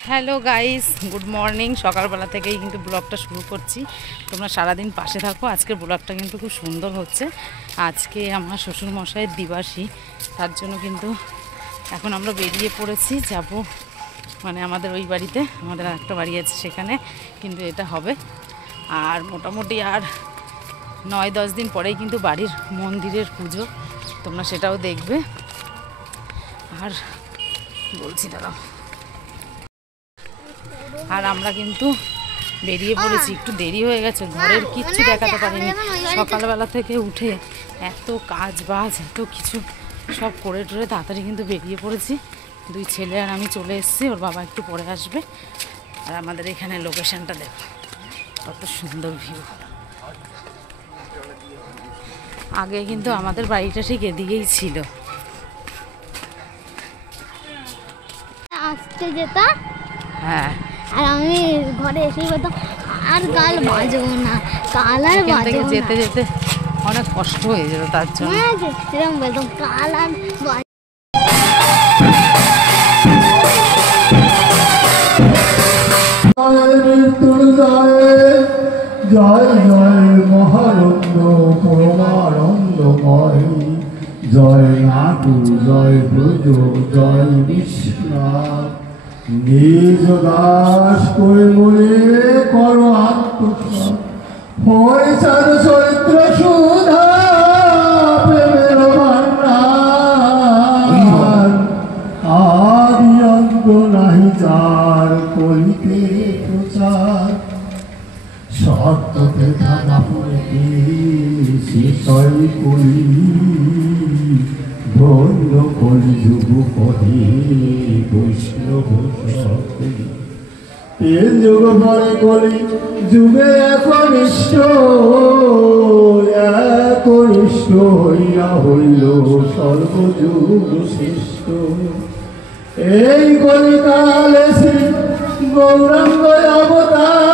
Hello guys, good morning. সকালবেলা থেকেই কিন্তু ব্লগটা শুরু করছি। তোমরা সারাদিন পাশে থাকো। আজকের ব্লগটা কিন্তু খুব সুন্দর হচ্ছে। আজকে আমার শ্বশুরমশাইয়ের দিবাসী, তার জন্য কিন্তু এখন আমরা বেরিয়ে পড়েছি, যাব মানে আমাদের ওই বাড়িতে। আমাদের আরেকটা বাড়ি আছে, সেখানে কিন্তু এটা হবে। আর মোটামুটি আর 9-10 দিন পরেই কিন্তু বাড়ির মন্দিরের পুজো, তোমরা সেটাও দেখবে। আর বলছি দাঁড়াও, আর আমরা কিন্তু বেরিয়ে পড়েছি। একটু দেরি হয়ে গেছে, ঘরের কিচ্ছু দেখাতে পারিনি। সকালবেলা থেকে উঠে এত কাজ বাজ, এত কিছু সব করে টরে তাড়াতাড়ি কিন্তু বেরিয়ে পড়েছি। দুই ছেলে আর আমি চলে এসেছি, ওর বাবা একটু পরে আসবে। আর আমাদের এখানে লোকেশনটা দেখো, কত সুন্দর ভিউ। আগে কিন্তু আমাদের বাড়িটা ঠিক এদিকেই ছিল। আসতে যেতা, হ্যাঁ, আর আমি ঘরে এসে বলতাম আর কাল বাজবো না, কাল আর বাজবো না। যেতে যেতে অনেক কষ্ট হয়ে যেত, তার জন্য সেরকম বলতাম কাল আর জয় জয় মহারত্ন পরমানন্দময়, জয় নাটু জয় ব্রজ জয় বিশ্বনাথ। নিজ দাস কৈমরে কর আত্মসাৎ, হয় চাঁদ চরিত্র সুধা প্রেমের ভান্ডার। আদি অন্ত নাহি যার, কলিতে প্রচার। সত্যতে থাকা পড়ে শিশয় করি, ধন্য কলি যুগ পদে বৈষ্ণব সকলি। তিন যুগ পরে কলি যুগে একনিষ্ঠ, একনিষ্ঠ হইয়া হইল সর্বযুগ শ্রেষ্ঠ। এই কলিকালে শ্রী গৌরাঙ্গ অবতার,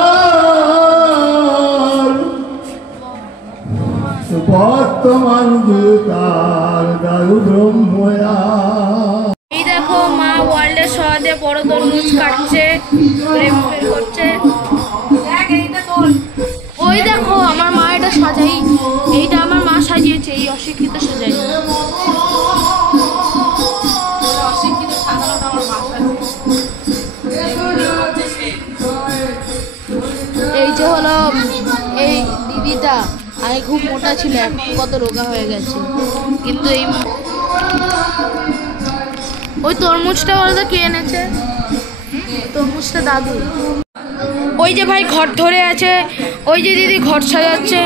বর্তমান যুগার দারু ব্রহ্ময়া। এই দেখো মা ওয়ার্ল্ডের সহাদে বড় তরমুজ কাটছে, প্রেম করছে। ওই দেখো আমার মা এটা সাজাই, এইটা আমার মা সাজিয়েছে, এই অশিক্ষিত সাজাই। এই যে হলো এই দিদিটা, আগে খুব মোটা ছিল, এখন কত রোগা হয়ে গেছে। কিন্তু এই ওই তরমুজটা বলতো কে এনেছে? তরমুজটা দাদু। ওই যে ভাই ঘর ধরে আছে, ওই যে দিদি ঘর সাজাচ্ছে।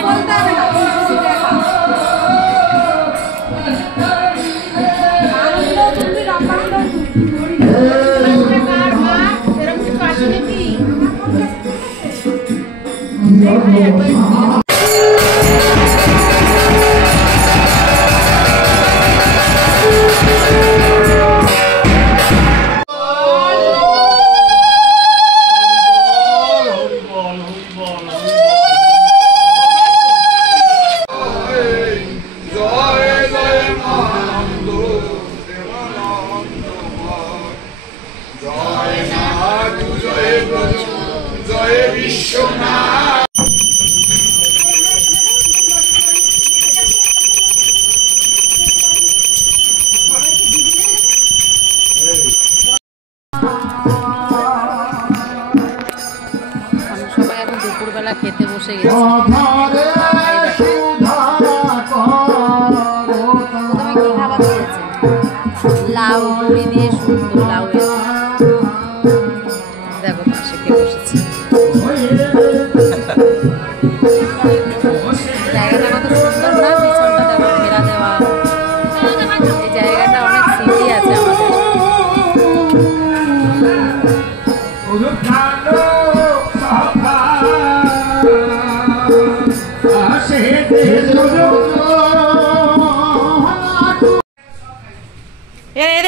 সবাই এখন দুপুরবেলা খেতে বসে গেছে। কি খাবার দিয়েছে? লাউ বড়ি দিয়ে সুন্দর লাউ। দেখো পাশে কে বসেছে। জায়গাটা কত সুন্দর না? পিছনটা দেখো ঘেরা দেওয়া। এই জায়গাটা অনেক স্মৃতি আছে আমাদের।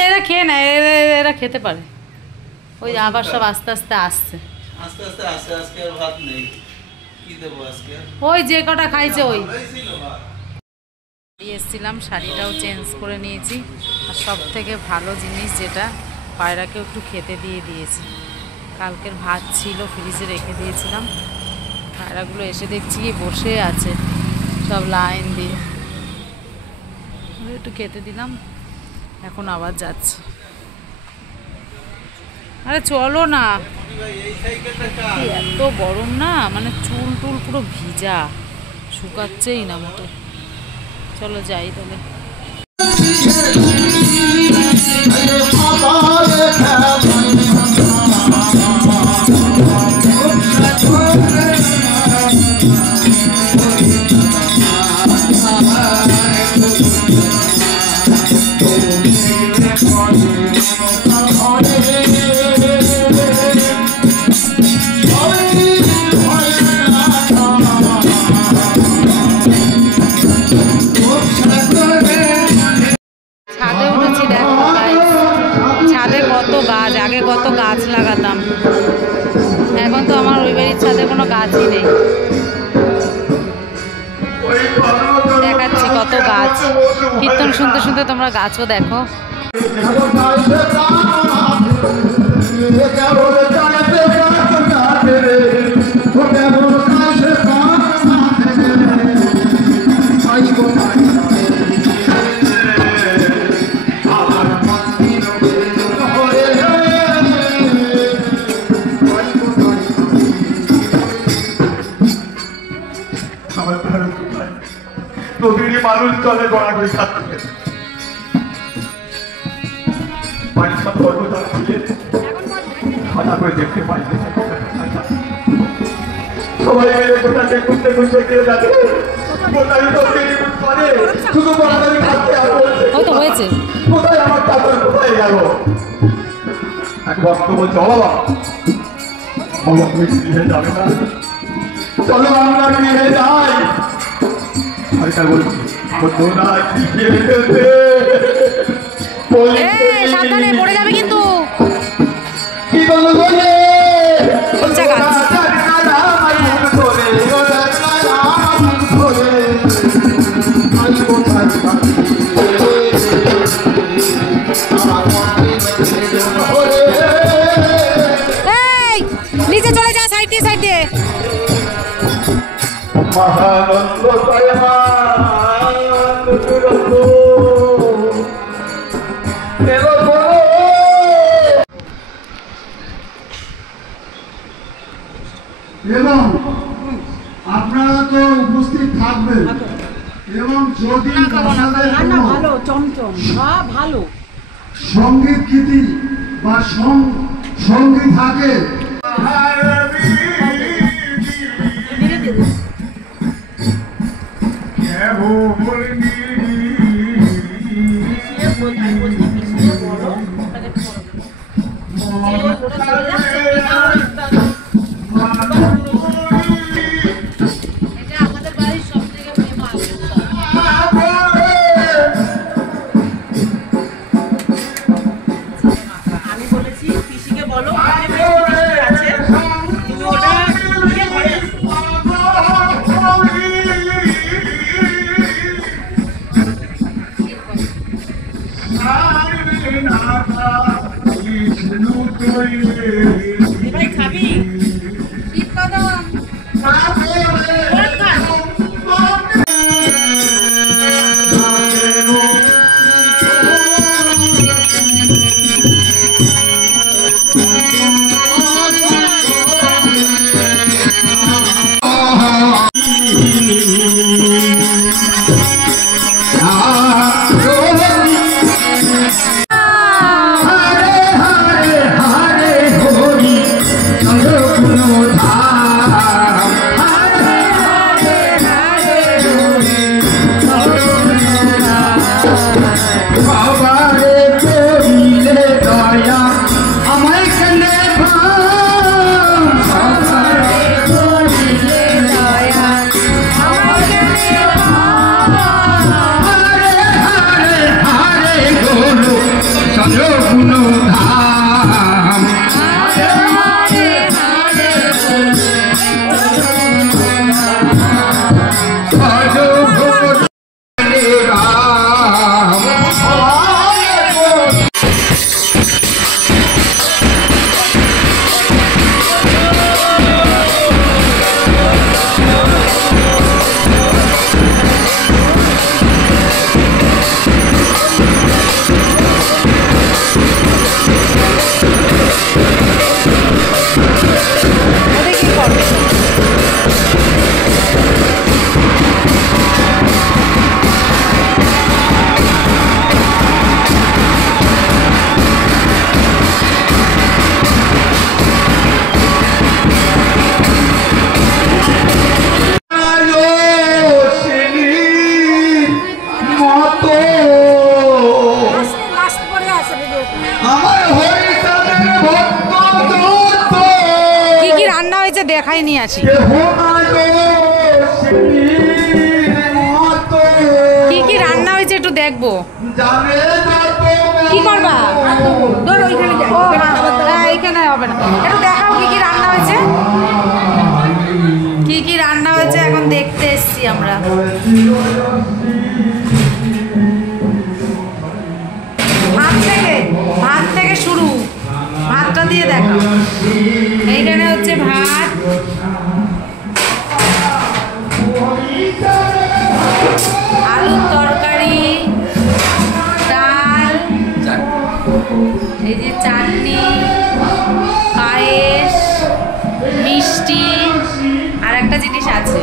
এরা খেয়ে নেয়, এরা খেতে পারে। ওই আবার সব আস্তে আস্তে আসছে, আস্তে আস্তে আসে। আজকে আর ভাত নেই, কি দেবো আজকে? ওই যে কটা খাইছে ওই। এসেছিলাম, শাড়িটাও চেঞ্জ করে নিয়েছি। আর সব থেকে ভালো জিনিস যেটা, পায়রাকে একটু খেতে দিয়ে দিয়েছি। কালকের ভাত ছিল, ফ্রিজে রেখে দিয়েছিলাম। পায়রাগুলো এসে দেখছি কি বসে আছে সব লাইন দিয়ে। একটু খেতে দিলাম, এখন আবার যাচ্ছে। আরে চলো না, এত গরম না, মানে চুল টুল পুরো ভিজা, শুকাচ্ছেই না মোটে। চলো যাই তাহলে। ছাদে উঠেছি, দেখো গাইস, ছাদে কত গাছ। আগে কত গাছ লাগাতাম, এখন তো আমার ওই বাড়ির ছাদে কোনো গাছই নেই। দেখাচ্ছি কত গাছ। কীর্তন শুনতে শুনতে তোমরা গাছও দেখো। মানুষ চলে গড়া করে খাচ্ছে, দেখতে পাই সবাই মিলে কোথাকে খুঁজতে খুঁজতে গিয়ে যাচ্ছে। শুধু হয়েছে কোথায় আমার চাকর, কোথায় গেল? এক ভক্ত বলছে, বাবা তুমি গৃহে যাবে না, চলো আমরা গৃহে যাই। সাবধানে পড়ে যাবে কিন্তু। নিচে চলে যা, সাইড দিয়ে সাইড দিয়ে। এবং আপনারা তো উপস্থিত থাকবেন, এবং যদি ভালো চমচম ভালো সঙ্গীত গীতি বা সঙ্গীত থাকে, হয়েছে দেখাই নিয়ে আসি। কি কি রান্না হয়েছে একটু দেখবো। কি করবা? ও হ্যাঁ, এইখানে হবে না, একটু দেখাও কি কি রান্না হয়েছে। কি কি রান্না হয়েছে এখন দেখতে এসছি আমরা। ভাত থেকে শুরু, ভাতটা দিয়ে দেখো। এইখানে হচ্ছে ভাত, আলুর তরকারি, ডাল, এই যে চাটনি, পায়েস, মিষ্টি, আর একটা জিনিস আছে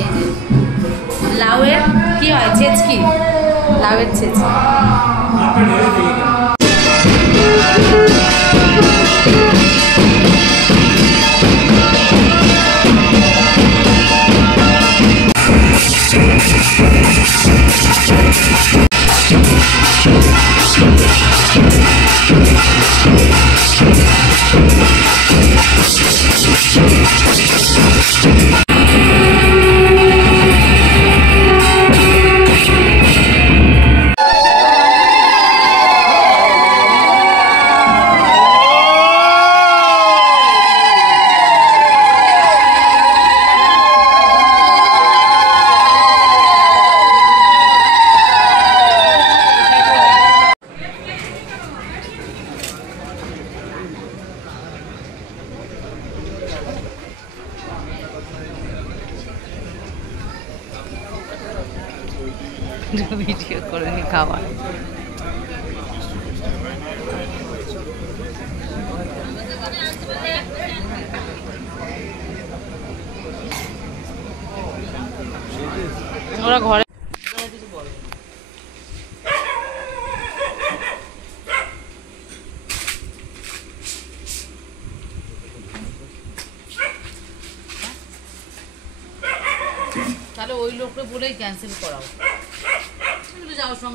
এই যে লাউয়ের কি হয় ছেচকি, লাউয়ের ছেচকি। ভিডিও করে নি খাওয়া। ওরা ঘরে তাহলে ওই লোকটা বলেই ক্যান্সেল করাও যাওয়ার সঙ্গে।